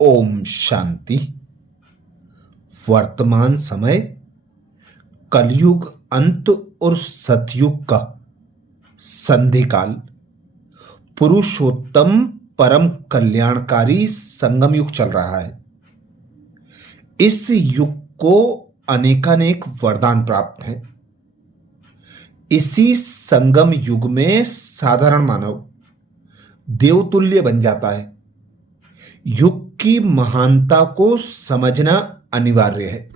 ओम शांति। वर्तमान समय कलयुग अंत और सतयुग का संधि काल, पुरुषोत्तम परम कल्याणकारी संगम युग चल रहा है। इस युग को अनेकानेक वरदान प्राप्त हैं। इसी संगम युग में साधारण मानव देवतुल्य बन जाता है। युग की महानता को समझना अनिवार्य है।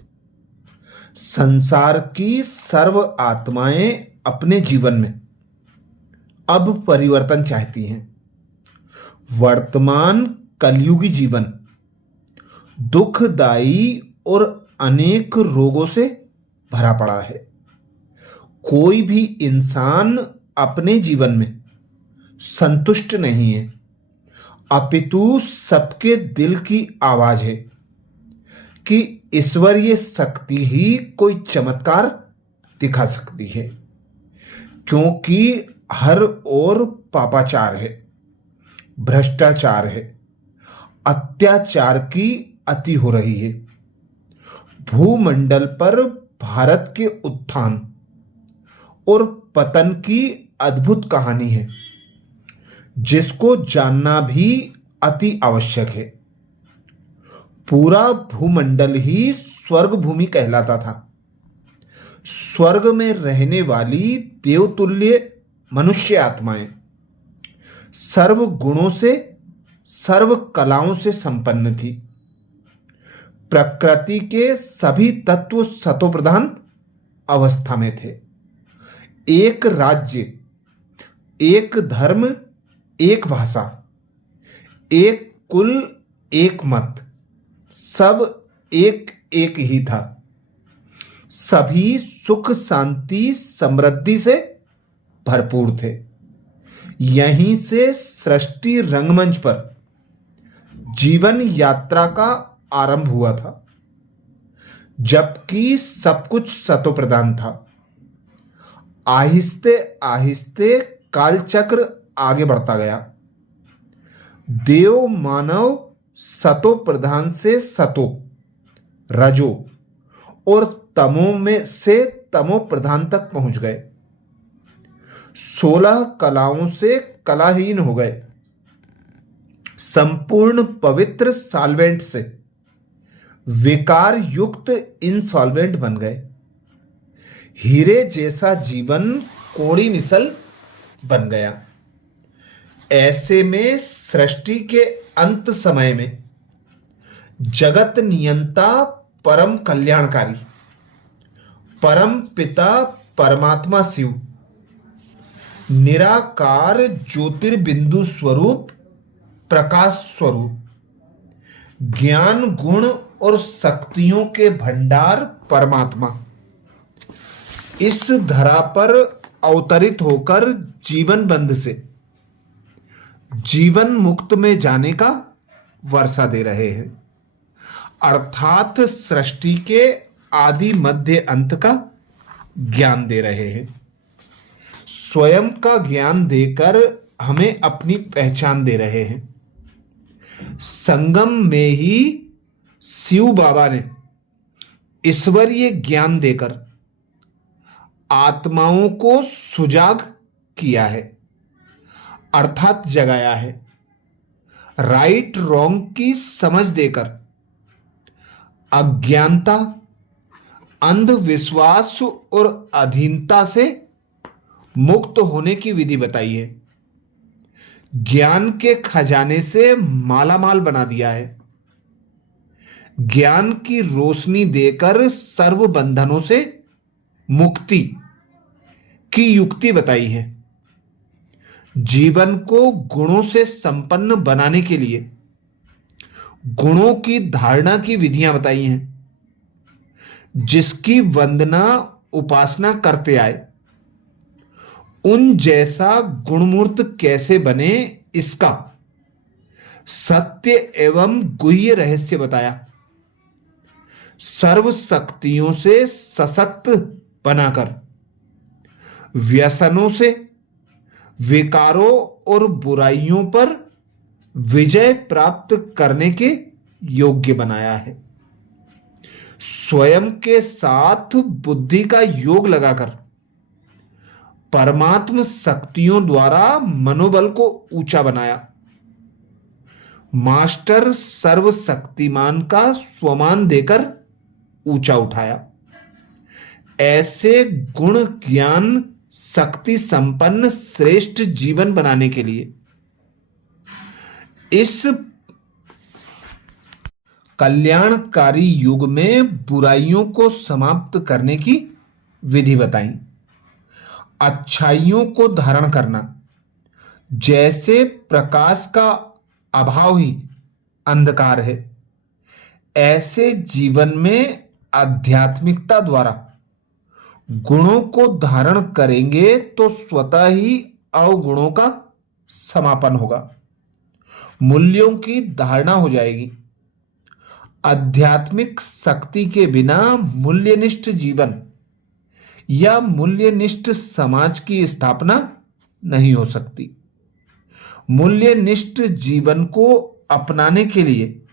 संसार की सर्व आत्माएं अपने जीवन में अब परिवर्तन चाहती हैं। वर्तमान कलयुगी जीवन दुखदायी और अनेक रोगों से भरा पड़ा है। कोई भी इंसान अपने जीवन में संतुष्ट नहीं है, अपितु सबके दिल की आवाज है कि ईश्वरीय शक्ति ही कोई चमत्कार दिखा सकती है, क्योंकि हर ओर पापाचार है, भ्रष्टाचार है, अत्याचार की अति हो रही है। भूमंडल पर भारत के उत्थान और पतन की अद्भुत कहानी है, जिसको जानना भी अति आवश्यक है। पूरा भूमंडल ही स्वर्ग भूमि कहलाता था। स्वर्ग में रहने वाली देवतुल्य मनुष्य आत्माएं सर्व गुणों से, सर्व कलाओं से संपन्न थी। प्रकृति के सभी तत्व सतोप्रधान अवस्था में थे। एक राज्य, एक धर्म, एक भाषा, एक कुल, एक मत, सब एक एक ही था। सभी सुख शांति समृद्धि से भरपूर थे। यहीं से सृष्टि रंगमंच पर जीवन यात्रा का आरंभ हुआ था, जबकि सब कुछ सतोप्रधान था। आहिस्ते आहिस्ते कालचक्र आगे बढ़ता गया। देव मानव सतो प्रधान से सतो, रजो और तमो में से तमो प्रधान तक पहुंच गए। 16 कलाओं से कलाहीन हो गए। संपूर्ण पवित्र सॉल्वेंट से विकार युक्त इनसॉल्वेंट बन गए। हीरे जैसा जीवन कोड़ी मिसल बन गया। ऐसे में सृष्टि के अंत समय में जगत नियंता परम कल्याणकारी परम पिता परमात्मा शिव निराकार ज्योतिर्बिंदु स्वरूप प्रकाश स्वरूप ज्ञान गुण और शक्तियों के भंडार परमात्मा इस धरा पर अवतरित होकर जीवन बंध से जीवन मुक्त में जाने का वर्षा दे रहे हैं, अर्थात सृष्टि के आदि मध्य अंत का ज्ञान दे रहे हैं। स्वयं का ज्ञान देकर हमें अपनी पहचान दे रहे हैं। संगम में ही शिव बाबा ने ईश्वरीय ज्ञान देकर आत्माओं को सुजाग किया है, अर्थात जगाया है। राइट रॉन्ग की समझ देकर अज्ञानता, अंधविश्वास और अधीनता से मुक्त होने की विधि बताई है। ज्ञान के खजाने से मालामाल बना दिया है। ज्ञान की रोशनी देकर सर्व बंधनों से मुक्ति की युक्ति बताई है। जीवन को गुणों से संपन्न बनाने के लिए गुणों की धारणा की विधियां बताई हैं। जिसकी वंदना उपासना करते आए, उन जैसा गुणमूर्त कैसे बने, इसका सत्य एवं गुह्य रहस्य बताया। सर्व शक्तियों से सशक्त बनाकर व्यसनों से, विकारों और बुराइयों पर विजय प्राप्त करने के योग्य बनाया है। स्वयं के साथ बुद्धि का योग लगाकर परमात्म शक्तियों द्वारा मनोबल को ऊंचा बनाया। मास्टर सर्वशक्तिमान का स्वमान देकर ऊंचा उठाया। ऐसे गुण ज्ञान शक्ति संपन्न श्रेष्ठ जीवन बनाने के लिए इस कल्याणकारी युग में बुराइयों को समाप्त करने की विधि बताई। अच्छाइयों को धारण करना, जैसे प्रकाश का अभाव ही अंधकार है, ऐसे जीवन में आध्यात्मिकता द्वारा गुणों को धारण करेंगे तो स्वतः ही अवगुणों का समापन होगा, मूल्यों की धारणा हो जाएगी। आध्यात्मिक शक्ति के बिना मूल्यनिष्ठ जीवन या मूल्यनिष्ठ समाज की स्थापना नहीं हो सकती। मूल्यनिष्ठ जीवन को अपनाने के लिए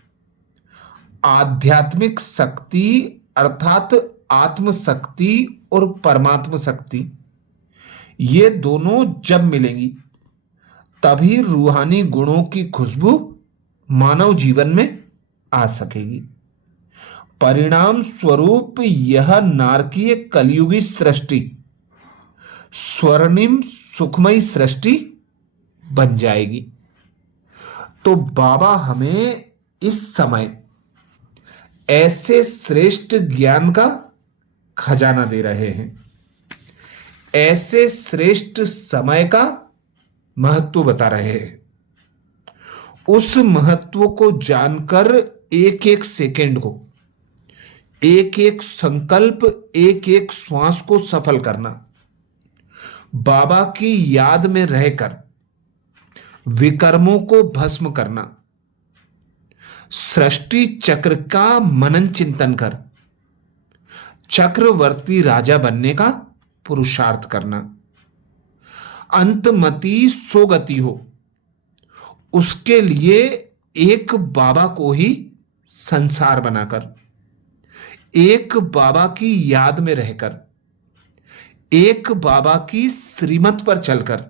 आध्यात्मिक शक्ति अर्थात आत्म शक्ति और परमात्म शक्ति, ये दोनों जब मिलेंगी तभी रूहानी गुणों की खुशबू मानव जीवन में आ सकेगी। परिणाम स्वरूप यह नारकीय कलयुगी सृष्टि स्वर्णिम सुखमयी सृष्टि बन जाएगी। तो बाबा हमें इस समय ऐसे श्रेष्ठ ज्ञान का खजाना दे रहे हैं, ऐसे श्रेष्ठ समय का महत्व बता रहे हैं। उस महत्व को जानकर एक एक सेकेंड को, एक एक संकल्प, एक एक श्वास को सफल करना, बाबा की याद में रहकर विकर्मों को भस्म करना, सृष्टि चक्र का मनन चिंतन कर चक्रवर्ती राजा बनने का पुरुषार्थ करना, अंतमति सोगति हो, उसके लिए एक बाबा को ही संसार बनाकर, एक बाबा की याद में रहकर, एक बाबा की श्रीमत पर चलकर,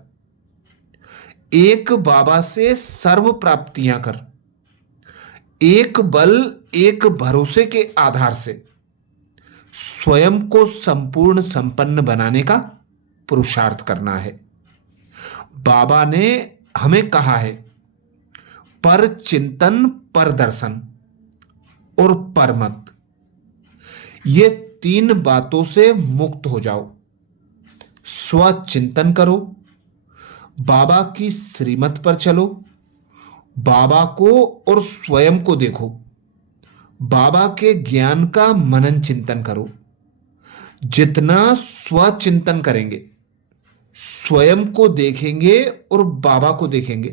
एक बाबा से सर्व प्राप्तियां कर, एक बल एक भरोसे के आधार से स्वयं को संपूर्ण संपन्न बनाने का पुरुषार्थ करना है। बाबा ने हमें कहा है, पर चिंतन, पर दर्शन और पर मत, ये तीन बातों से मुक्त हो जाओ। स्वचिंतन करो, बाबा की श्रीमत पर चलो, बाबा को और स्वयं को देखो, बाबा के ज्ञान का मनन चिंतन करो। जितना स्वचिंतन करेंगे, स्वयं को देखेंगे और बाबा को देखेंगे,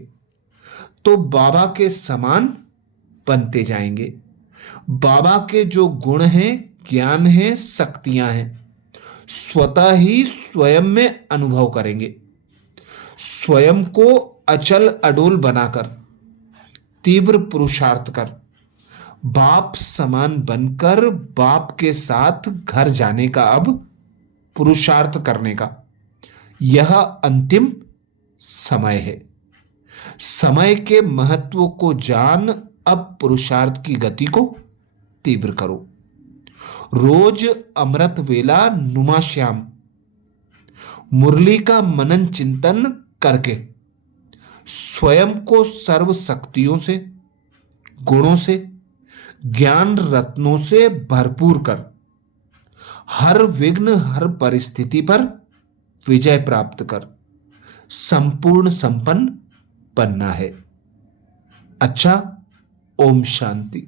तो बाबा के समान बनते जाएंगे। बाबा के जो गुण हैं, ज्ञान हैं, शक्तियां हैं, स्वतः ही स्वयं में अनुभव करेंगे। स्वयं को अचल अडोल बनाकर, तीव्र पुरुषार्थ कर, बाप समान बनकर बाप के साथ घर जाने का अब पुरुषार्थ करने का यह अंतिम समय है। समय के महत्व को जान अब पुरुषार्थ की गति को तीव्र करो। रोज अमृत वेला नुमा श्याम मुरली का मनन चिंतन करके स्वयं को सर्व शक्तियों से, गुणों से, ज्ञान रत्नों से भरपूर कर हर विघ्न, हर परिस्थिति पर विजय प्राप्त कर संपूर्ण संपन्न बनना है। अच्छा, ओम शांति।